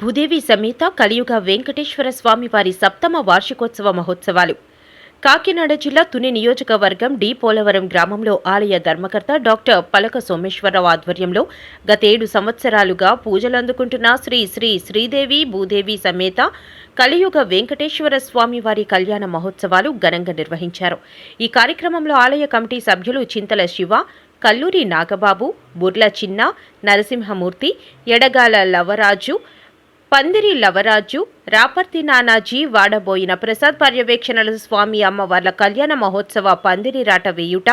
భూదేవి సమేత కలియుగ వెంకటేశ్వర స్వామి వారి సప్తమ వార్షికోత్సవ మహోత్సవాలు కాకినాడ జిల్లా తుని నియోజకవర్గం డి పోలవరం గ్రామంలో ఆలయ ధర్మకర్త డాక్టర్ పలక సోమేశ్వరరావు ఆధ్వర్యంలో గత 7 సంవత్సరాలుగా పూజలందుకుంటున్న శ్రీ శ్రీ శ్రీదేవి భూదేవి సమేత కలియుగ వెంకటేశ్వర స్వామి వారి కళ్యాణ మహోత్సవాలు ఘనంగా నిర్వహించారు. ఈ కార్యక్రమంలో ఆలయ కమిటీ సభ్యులు చింతల శివ, కల్లూరి నాగబాబు, బుర్ల చిన్న, నరసింహమూర్తి, ఎడగాల లవరాజు, పందిరి లవరాజు, రాపర్తి నానాజీ, వాడబోయిన ప్రసాద్ పర్యవేక్షణల స్వామి అమ్మవార్ల కళ్యాణ మహోత్సవ పందిరి రాట వేయుట,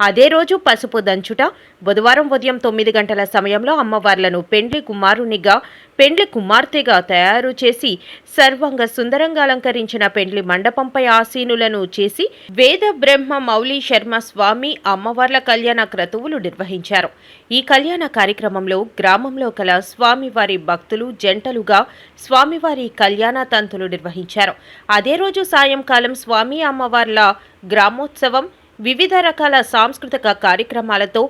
అదే రోజు పసుపు దంచుట, బుధవారం ఉదయం 9 గంటల సమయంలో అమ్మవార్లను పెండ్లి కుమారునిగా పెండ్లి కుమార్తెగా తయారు చేసి సర్వంగ సుందరంగా అలంకరించిన పెండ్లి మండపంపై ఆసీనులను చేసి వేద బ్రహ్మ మౌలి శర్మ స్వామి అమ్మవార్ల కళ్యాణ క్రతువులు నిర్వహించారు. ఈ కళ్యాణ కార్యక్రమంలో గ్రామంలో కల స్వామివారి భక్తులు జంటలుగా స్వామివారి కళ్యాణ తంతులు నిర్వహించారు. అదే రోజు సాయంకాలం స్వామి అమ్మవార్ల గ్రామోత్సవం, వివిధ రకాల సాంస్కృతిక కార్యక్రమాలతో,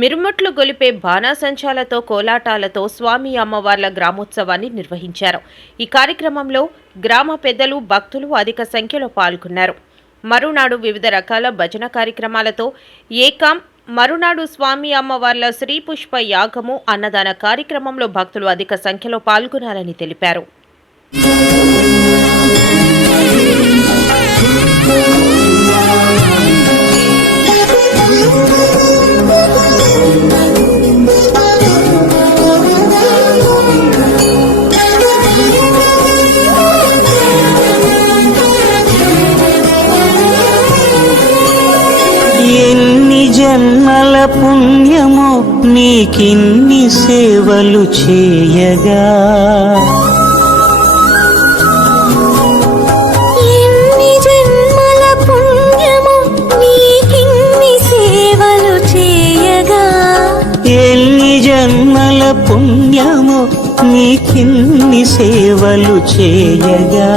మిరుముట్లు గొలిపే బాణాసంచాలతో, కోలాటాలతో స్వామి అమ్మవార్ల గ్రామోత్సవాన్ని నిర్వహించారు. ఈ కార్యక్రమంలో గ్రామ పెద్దలు, భక్తులు అధిక సంఖ్యలో పాల్గొన్నారు. మరునాడు వివిధ రకాల భజన కార్యక్రమాలతో మరునాడు స్వామి అమ్మవార్ల శ్రీ పుష్ప యాగము, అన్నదాన కార్యక్రమంలో భక్తులు అధిక సంఖ్యలో పాల్గొనాలని తెలిపారు. జన్మల పుణ్యము నీకిన్ని సేవలు చేయగా, ఎన్ని జన్మల పుణ్యము నీకిన్ని సేవలు చేయగా, ఎన్ని జన్మల పుణ్యము నీకిన్ని సేవలు చేయగా,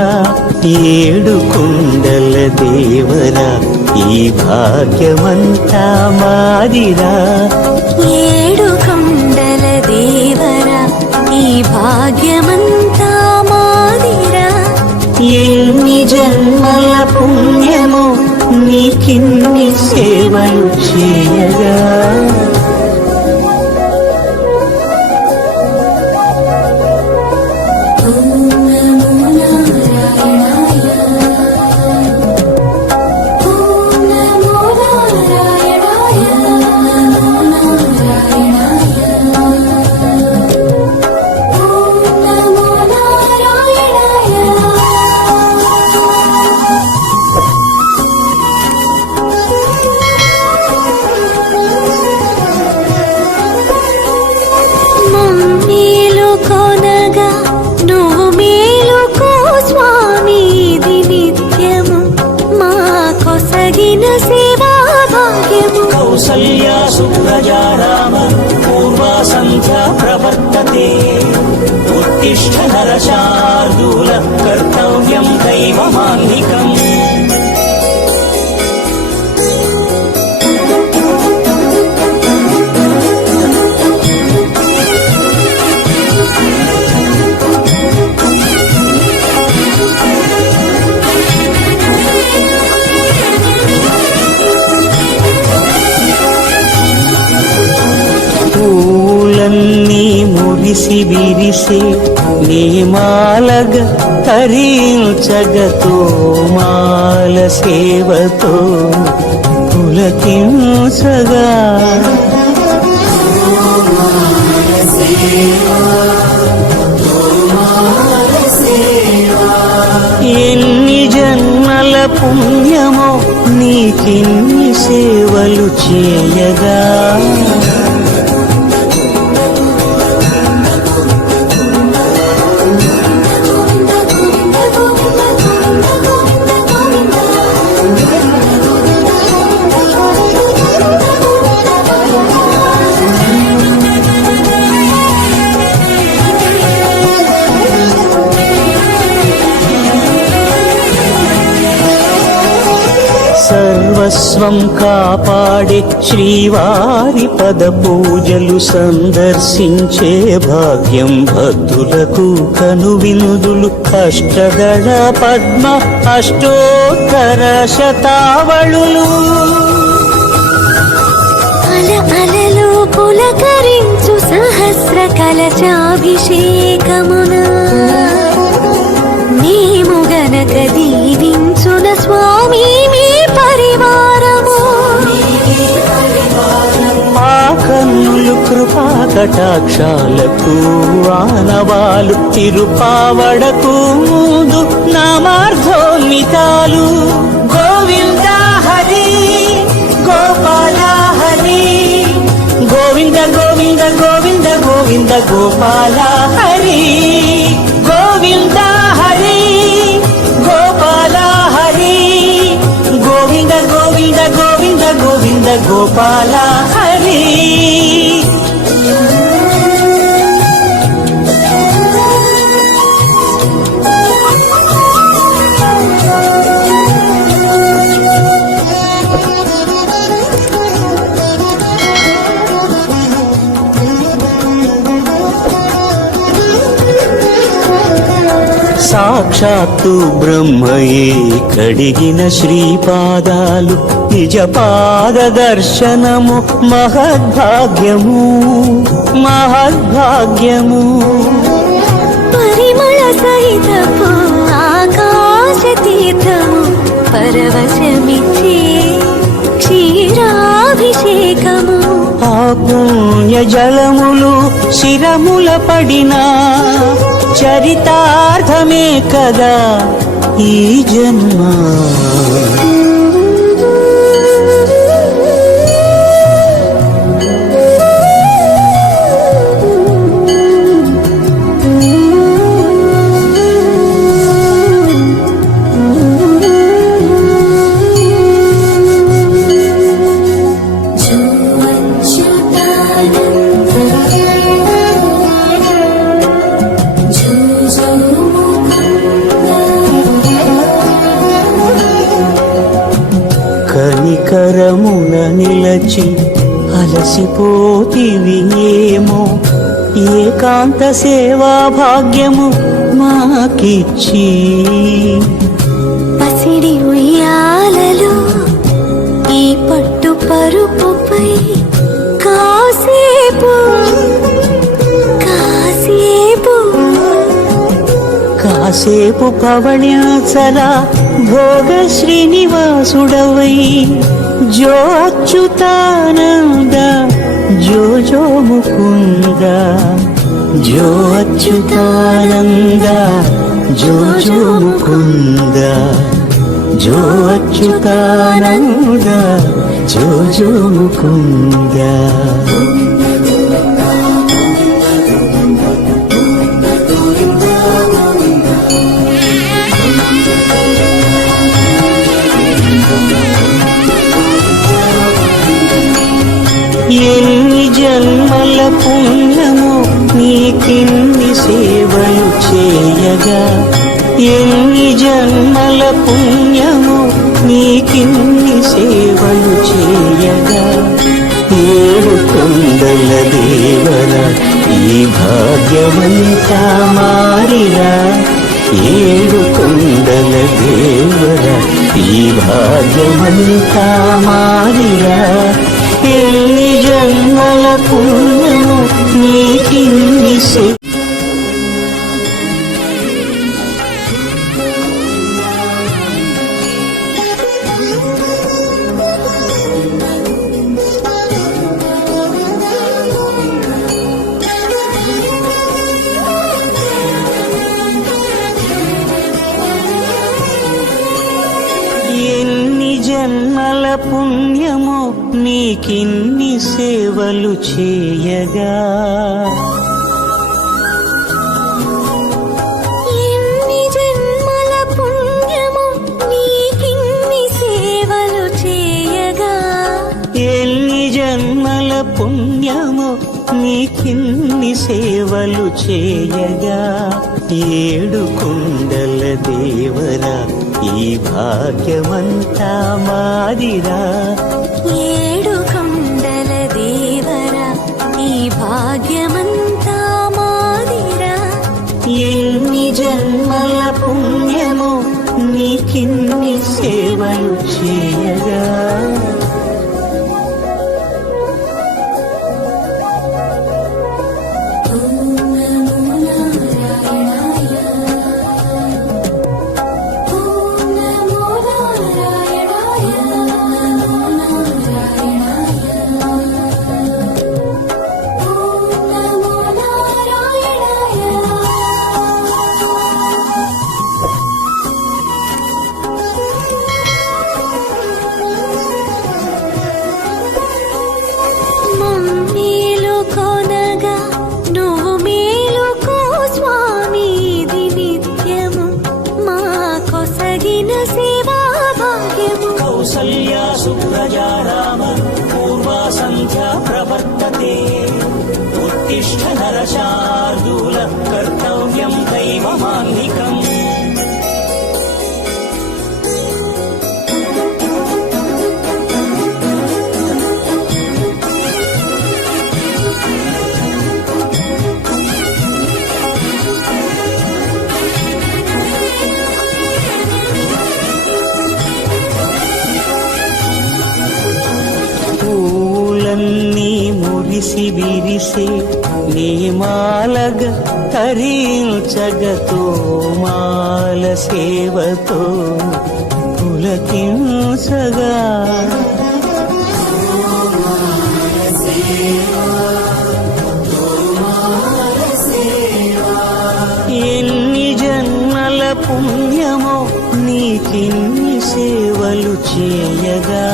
7 కొండల దేవరా ఈ భాగ్యమంతా మాదిరా, 7 కొండల దేవరా ఈ భాగ్యమంతా మాదిరా, ఎన్ని జన్మల పుణ్యము నీకిన్ని సేవలు చేయగా. కౌసల్యా సుప్రజా రామ పూర్వా సంధ్యా ప్రవర్తతే, ఉత్తిష్ఠ నరశార్దూల కర్తవ్యం దైవమాన్నికం. పూలన్నీ మురిసి విరిసే నీమాలగ తరించగతో మాల సేవతో పులకించగా, ఎన్ని జన్మల పుణ్యమో నీకిన్ని సేవలు చేయగా, సర్వ సర్వస్వం కాపాడే శ్రీవారి పద పూజలు సందర్శించే భాగ్యం భక్తులకు కనువినుదులు అష్టదళ పద్మ అష్టోత్తర శతావళులు అల అలలు పులకరించు సహస్ర కలశాభిషేకమున మేము గనక దీవించున స్వామి మీ పరివారము ఆ కన్నులు కృపా కటాక్షాలకు ఆనవాలు తిరుపావడకు ముందు నామార్థోన్మితాలు గోవింద హరి గోపాల హరి గోవింద గోవింద గోవింద గోవింద గోపాల హరి గోవింద హరి గోపాల హరి గోవింద గోవింద గోవింద గోవింద గోపాల హరి సాక్షాత్తు బ్రహ్మయే కడిగిన శ్రీపాదాలు నిజ పాద దర్శనము మహద్భాగ్యము మహద్భాగ్యము పరిమళ సహితపు ఆకాశ తీర్థము పరవశమిచ్చే క్షీరాభిషేకము ఆ పుణ్య జలములు శిరముల పడినా చరితార్థమే కదా ఈ జన్మ కనికరమున నిలచి అలసిపోతివి ఏమో ఏకాంత సేవా భాగ్యము మాకిచ్చి పసిడి ఉయ్యాలలో ఈ పట్టు పరుపుపై కాసేపు కాసేపు కాసేపు పవణ్యాచల భోగ శ్రీనివాసుడవై జో అచ్యుతానంద జో జో ముకుంద జో అచ్యుతానంద జో జో ముకుంద జో అచ్యుతానంద జో జో ముకుంద ఎన్ని జన్మల పుణ్యమో నీకిన్ని సేవలు చేయగా ఎన్ని జన్మల పుణ్యమో నీకిన్ని సేవలు చేయగా ఏడు కొండల దేవర ఈ భాగ్యమంతా మారిరా ఏడు కొండల దేవర ఈ భాగ్యమంతా మారిరా ఎన్ని జన్మల పుణ్యము నీకిన్ని ఎన్ని జన్మల పుణ్యమో నీకిన్ని సేవలు చేయగా ఎన్ని జన్మల పుణ్యము నీకిన్ని సేవలు చేయగా ఎన్ని జన్మల పుణ్యమో నీకిన్ని సేవలు చేయగా ఏడు కొండల దేవరా ఈ భాగ్యమంతా మాదిరా. ఏడు కొండల దేవరా ఈ భాగ్యమంతా మాదిరా. ఎన్ని జన్మల పుణ్యమో నీకిన్ని సేవలు చేయగా. కౌసల్యా సుప్రజా రామ పూర్వా సంధ్యా ప్రవర్తతే. ఉత్తిష్ఠ నరశార్దూల కర్తవ్యం దైవమాన్నికం. పూలన్నీ మురిసి విరిసే నేమాలగ తరించగతో మాల సేవతో పులకించగా. ఎన్ని జన్మల పుణ్యమో నీకిన్ని సేవలు చేయగా.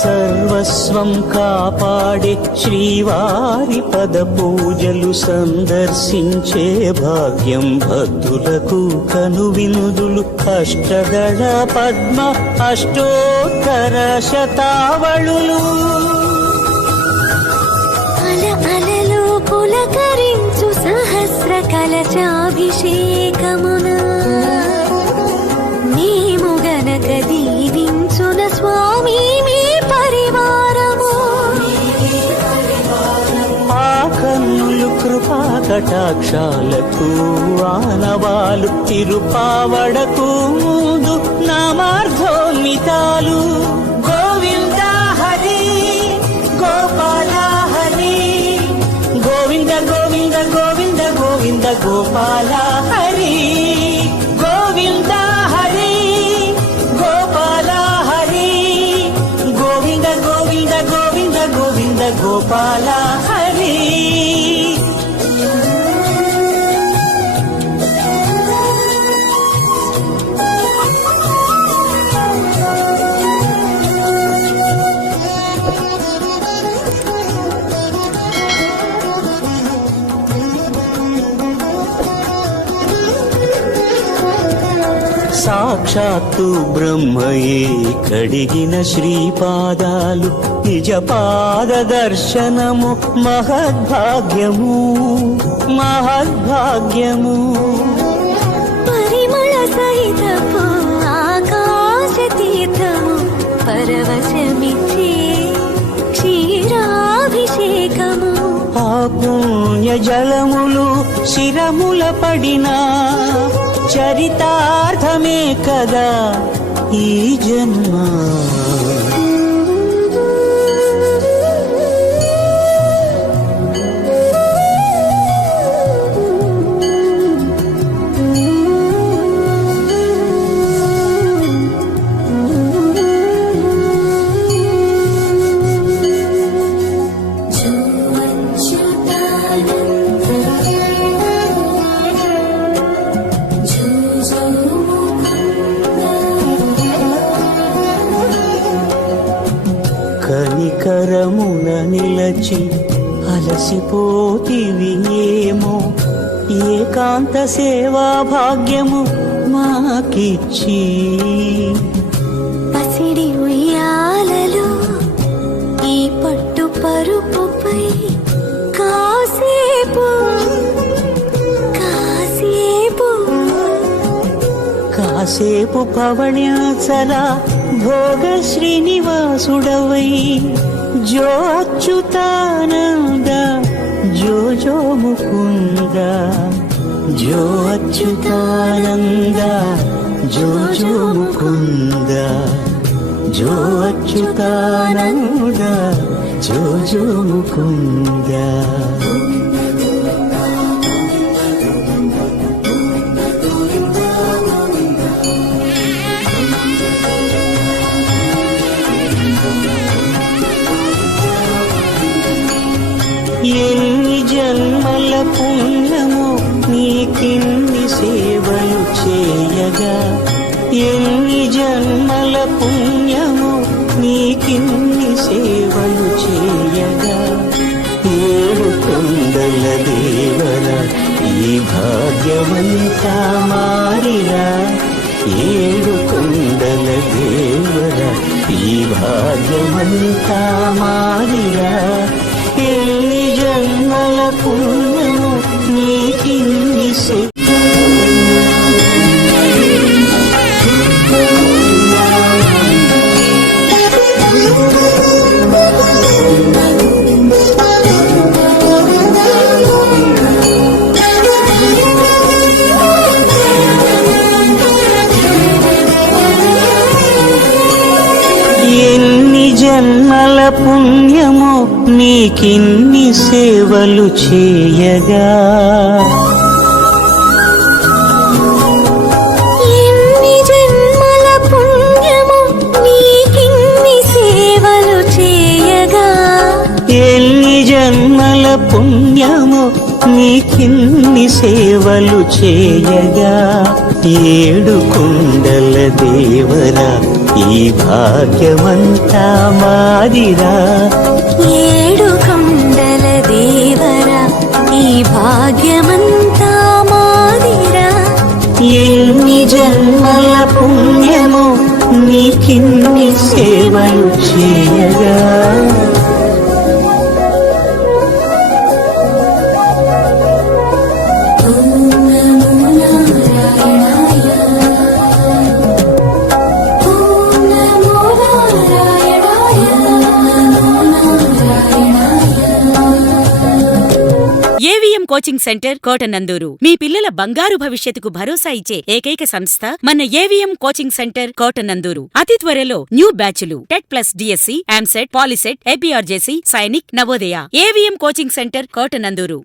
సర్వస్వం కాపాడే శ్రీవారి పద పూజలు సందర్శించే భాగ్యం భక్తులకు కనువినుదులు. అష్టదళ పద్మ అష్టోత్తర శతావళులు అలలు పులకరించు సహస్ర కలచాభిషేకమున మేము గనక దీవించున స్వామి మీ పరివారము. ఆ కన్నులు కృపా కటాక్షాలకు ఆనవాలు తిరుపావడకు ముందు నామార్థోన్మితాలు. గోవింద హరి గోపాల హరి గోవింద గోవింద గోవింద గోవింద గోపాల హరి గోవింద హరి గోపాల హరి గోవింద గోవింద గోవింద గోవింద గోపాల హరి. సాక్షాత్తు బ్రహ్మయే కడిగిన శ్రీపాదాలు నిజ పాద దర్శనము మహద్భాగ్యము మహద్భాగ్యము. పరిమళ సహితపు ఆకాశ తీర్థము పరవశమిచ్చే క్షీరాభిషేకము. ఆ పుణ్య జలములు శిరముల పడినా చరితార్థమే కదా ఈ జన్మ. నిలచి అలసిపోతివి ఏమో ఏకాంత సేవా భాగ్యము మాకిచ్చి పసిడి ఉయ్యాలలో ఈ పట్టు పరుపుపై కాసేపు కాసేపు కాసేపు పవణ్యాచల భోగ శ్రీనివాసుడవై జో అచ్యుతానంద జో జో ముకుంద జో అచ్యుతానంద జో జో ముకుంద జో అచ్యుతానంద జో జో ముకుంద ఎన్ని జన్మల పుణ్యమో నీకిన్ని సేవలు చేయగా ఎన్ని జన్మల పుణ్యమో నీకిన్ని సేవలు చేయగా ఏడు కొండల దేవర ఈ భాగ్యవంతా మారిరా ఏడు కొండల దేవర ఈ భాగ్యవంతా మారిరా ఎన్ని జన్మల పుణ్యము నీకిన్ని ఎన్ని జన్మల పుణ్యమో నీకిన్ని సేవలు చేయగా ఎన్ని జన్మల పుణ్యము నీకిన్ని సేవలు చేయగా ఎన్ని జన్మల పుణ్యమో నీకిన్ని సేవలు చేయగా ఏడు కొండల దేవరా ఈ భాగ్యమంతా మాదిరా ఏడు కొండల దేవరా ఈ భాగ్యమంతా మాదిరా ఎన్ని జన్మల పుణ్యమో నీకిన్ని సేవలు చేయగా ఏవిఎం కోచింగ్ సెంటర్ కోటనందూరు మీ పిల్లల బంగారు భవిష్యత్తుకు భరోసా ఇచ్చే ఏకైక సంస్థ మన ఏవిఎం కోచింగ్ సెంటర్ కోటనందూరు. అతి త్వరలో న్యూ బ్యాచ్లు TET plus DSC, EAMCET, POLYCET, APRJC, Sainik, Navodaya. AVM coaching centre Kotananduru.